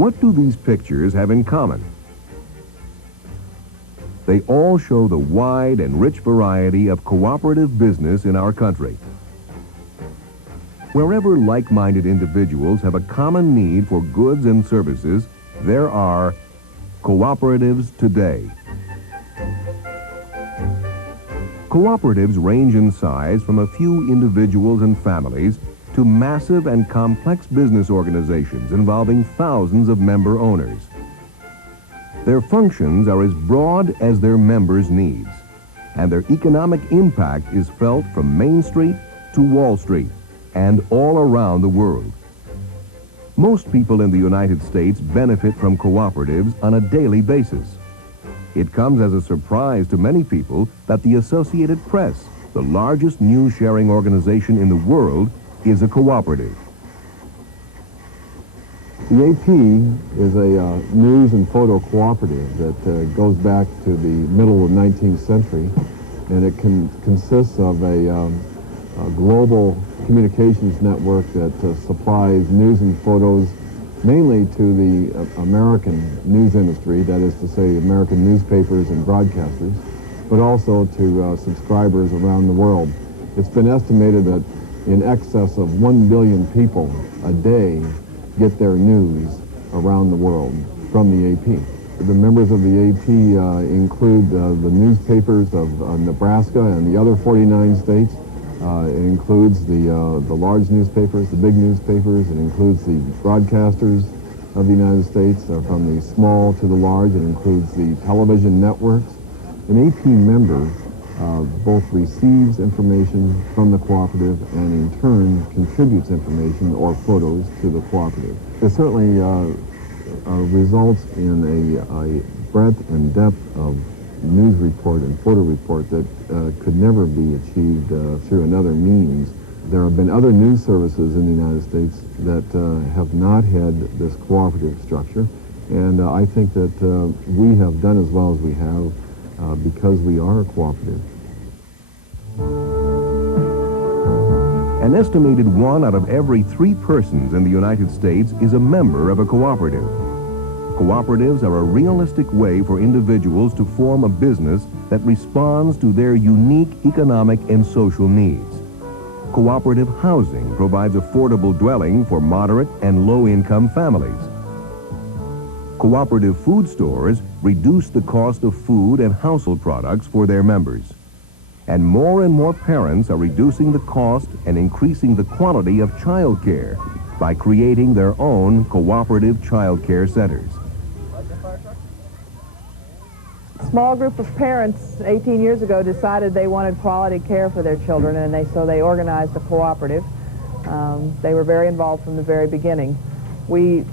What do these pictures have in common? They all show the wide and rich variety of cooperative business in our country. Wherever like-minded individuals have a common need for goods and services, there are cooperatives today. Cooperatives range in size from a few individuals and families to massive and complex business organizations involving thousands of member owners. Their functions are as broad as their members' needs, and their economic impact is felt from Main Street to Wall Street and all around the world. Most people in the United States benefit from cooperatives on a daily basis. It comes as a surprise to many people that the Associated Press, the largest news-sharing organization in the world, is a cooperative. The AP is a news and photo cooperative that goes back to the middle of the 19th century, and it consists of a global communications network that supplies news and photos mainly to the American news industry, that is to say American newspapers and broadcasters, but also to subscribers around the world. It's been estimated that in excess of 1 billion people a day get their news around the world from the AP. The members of the AP include the newspapers of Nebraska and the other 49 states. It includes the large newspapers, the big newspapers. It includes the broadcasters of the United States, from the small to the large. It includes the television networks. An AP member both receives information from the cooperative and in turn contributes information or photos to the cooperative. It certainly results in a breadth and depth of news report and photo report that could never be achieved through another means. There have been other news services in the United States that have not had this cooperative structure, and I think that we have done as well as we have because we are a cooperative. An estimated 1 out of every 3 persons in the United States is a member of a cooperative. Cooperatives are a realistic way for individuals to form a business that responds to their unique economic and social needs. Cooperative housing provides affordable dwelling for moderate and low-income families. Cooperative food stores reduce the cost of food and household products for their members. And more parents are reducing the cost and increasing the quality of child care by creating their own cooperative child care centers. A small group of parents 18 years ago decided they wanted quality care for their children, and so they organized a cooperative. They were very involved from the very beginning. We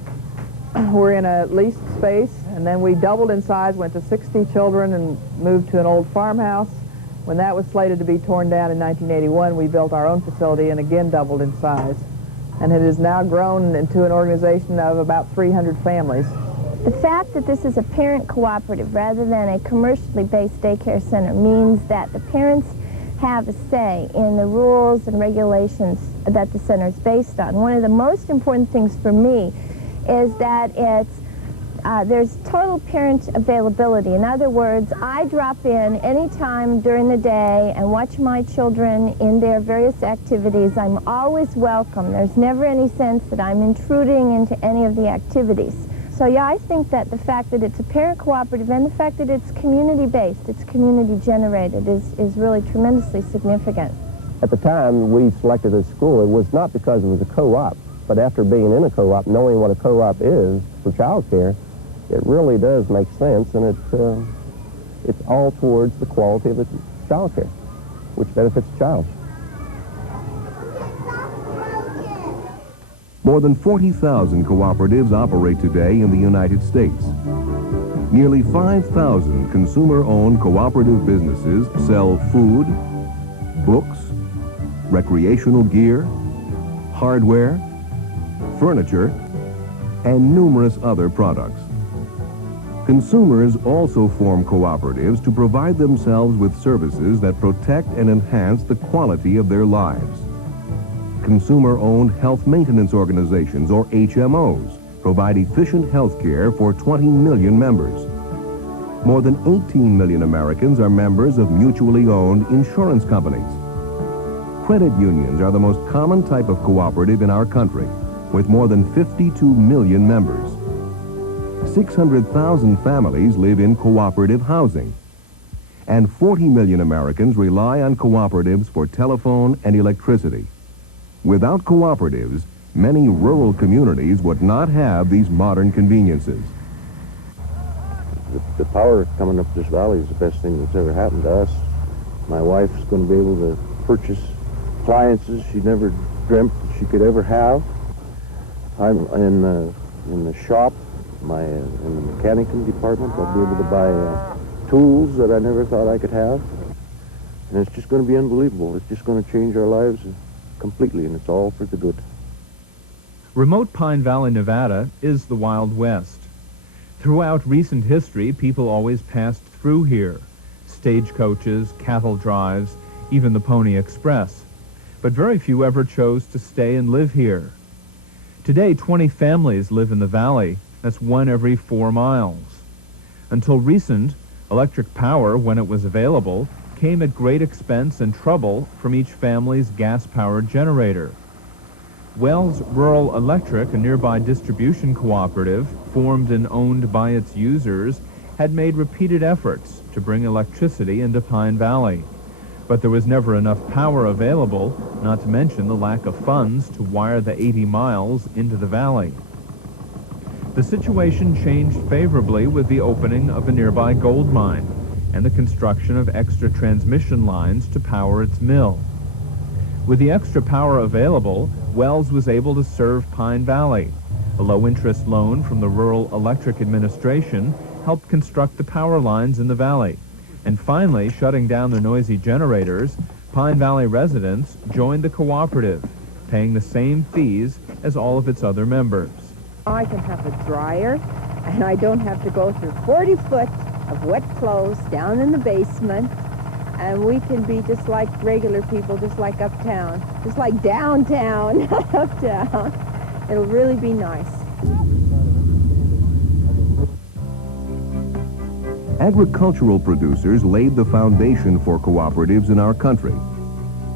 were in a leased space, and then we doubled in size, went to 60 children, and moved to an old farmhouse. When that was slated to be torn down in 1981, we built our own facility and again doubled in size. And it has now grown into an organization of about 300 families. The fact that this is a parent cooperative rather than a commercially based daycare center means that the parents have a say in the rules and regulations that the center is based on. One of the most important things for me is that there's total parent availability. In other words, I drop in any time during the day and watch my children in their various activities. I'm always welcome. There's never any sense that I'm intruding into any of the activities. So yeah, I think that the fact that it's a parent cooperative and the fact that it's community-based, it's community-generated, is really tremendously significant. At the time we selected this school, it was not because it was a co-op, but after being in a co-op, knowing what a co-op is for child care, it really does make sense, and it's all towards the quality of the child care, which benefits the child. More than 40,000 cooperatives operate today in the United States. Nearly 5,000 consumer-owned cooperative businesses sell food, books, recreational gear, hardware, furniture, and numerous other products. Consumers also form cooperatives to provide themselves with services that protect and enhance the quality of their lives. Consumer-owned health maintenance organizations, or HMOs, provide efficient health care for 20 million members. More than 18 million Americans are members of mutually owned insurance companies. Credit unions are the most common type of cooperative in our country, with more than 52 million members. 600,000 families live in cooperative housing, and 40 million Americans rely on cooperatives for telephone and electricity. Without cooperatives, many rural communities would not have these modern conveniences. The power coming up this valley is the best thing that's ever happened to us. My wife's going to be able to purchase appliances she never dreamt that she could ever have. I'm in the shop, in the mechanical department. I'll be able to buy tools that I never thought I could have. And it's just going to be unbelievable. It's just going to change our lives completely, and it's all for the good. Remote Pine Valley, Nevada is the Wild West. Throughout recent history, people always passed through here. Stagecoaches, cattle drives, even the Pony Express. But very few ever chose to stay and live here. Today, 20 families live in the valley. That's 1 every 4 miles. Until recent, electric power, when it was available, came at great expense and trouble from each family's gas-powered generator. Wells Rural Electric, a nearby distribution cooperative, formed and owned by its users, had made repeated efforts to bring electricity into Pine Valley. But there was never enough power available, not to mention the lack of funds to wire the 80 miles into the valley. The situation changed favorably with the opening of a nearby gold mine and the construction of extra transmission lines to power its mill. With the extra power available, Wells was able to serve Pine Valley. A low-interest loan from the Rural Electric Administration helped construct the power lines in the valley. And finally, shutting down the noisy generators, Pine Valley residents joined the cooperative, paying the same fees as all of its other members. I can have a dryer, and I don't have to go through 40 foot of wet clothes down in the basement, and we can be just like regular people, just like uptown, just like downtown, not uptown. It'll really be nice. Agricultural producers laid the foundation for cooperatives in our country.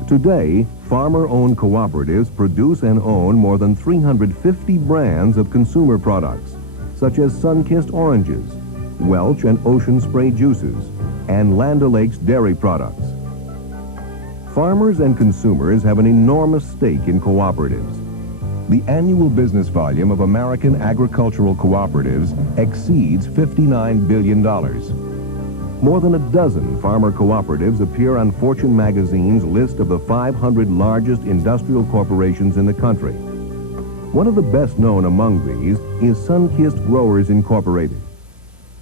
Today, farmer-owned cooperatives produce and own more than 350 brands of consumer products, such as Sun-Kissed oranges, Welch and Ocean Spray juices, and Land O'Lakes dairy products. Farmers and consumers have an enormous stake in cooperatives. The annual business volume of American agricultural cooperatives exceeds $59 billion. More than a dozen farmer cooperatives appear on Fortune magazine's list of the 500 largest industrial corporations in the country. One of the best known among these is Sun-Kissed Growers Incorporated.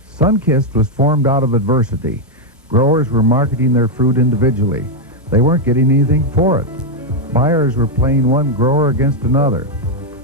Sun-Kissed was formed out of adversity. Growers were marketing their fruit individually. They weren't getting anything for it. Buyers were playing one grower against another.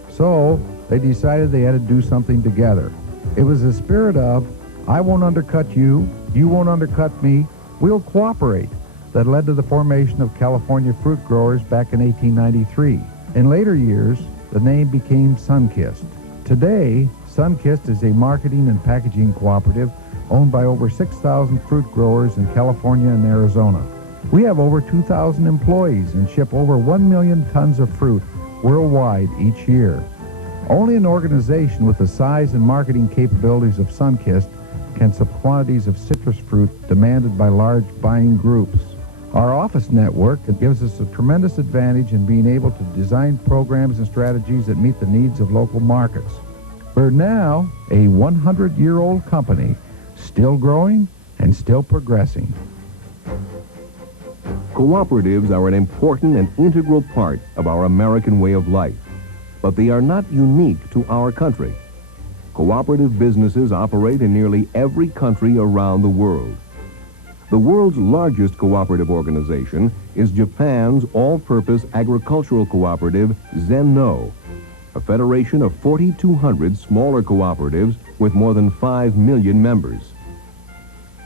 So they decided they had to do something together. It was the spirit of, I won't undercut you, you won't undercut me, we'll cooperate, that led to the formation of California Fruit Growers back in 1893. In later years, the name became Sun-Kissed. Today, Sun-Kissed is a marketing and packaging cooperative owned by over 6,000 fruit growers in California and Arizona. We have over 2,000 employees and ship over 1 million tons of fruit worldwide each year. Only an organization with the size and marketing capabilities of Sun-Kissed can supply quantities of citrus fruit demanded by large buying groups. Our office network gives us a tremendous advantage in being able to design programs and strategies that meet the needs of local markets. We're now a 100-year-old company, still growing and still progressing. Cooperatives are an important and integral part of our American way of life, but they are not unique to our country. Cooperative businesses operate in nearly every country around the world. The world's largest cooperative organization is Japan's all-purpose agricultural cooperative Zen-No, a federation of 4,200 smaller cooperatives with more than 5 million members.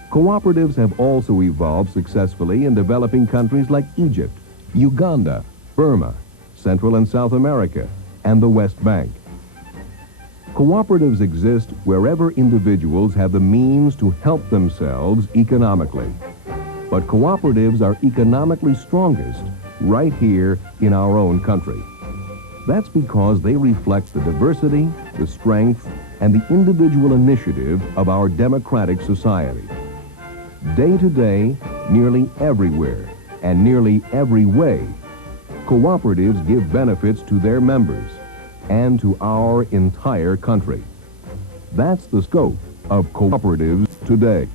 Cooperatives have also evolved successfully in developing countries like Egypt, Uganda, Burma, Central and South America, and the West Bank. Cooperatives exist wherever individuals have the means to help themselves economically. But cooperatives are economically strongest right here in our own country. That's because they reflect the diversity, the strength, and the individual initiative of our democratic society. Day to day, nearly everywhere, and nearly every way, cooperatives give benefits to their members and to our entire country. That's the scope of cooperatives today.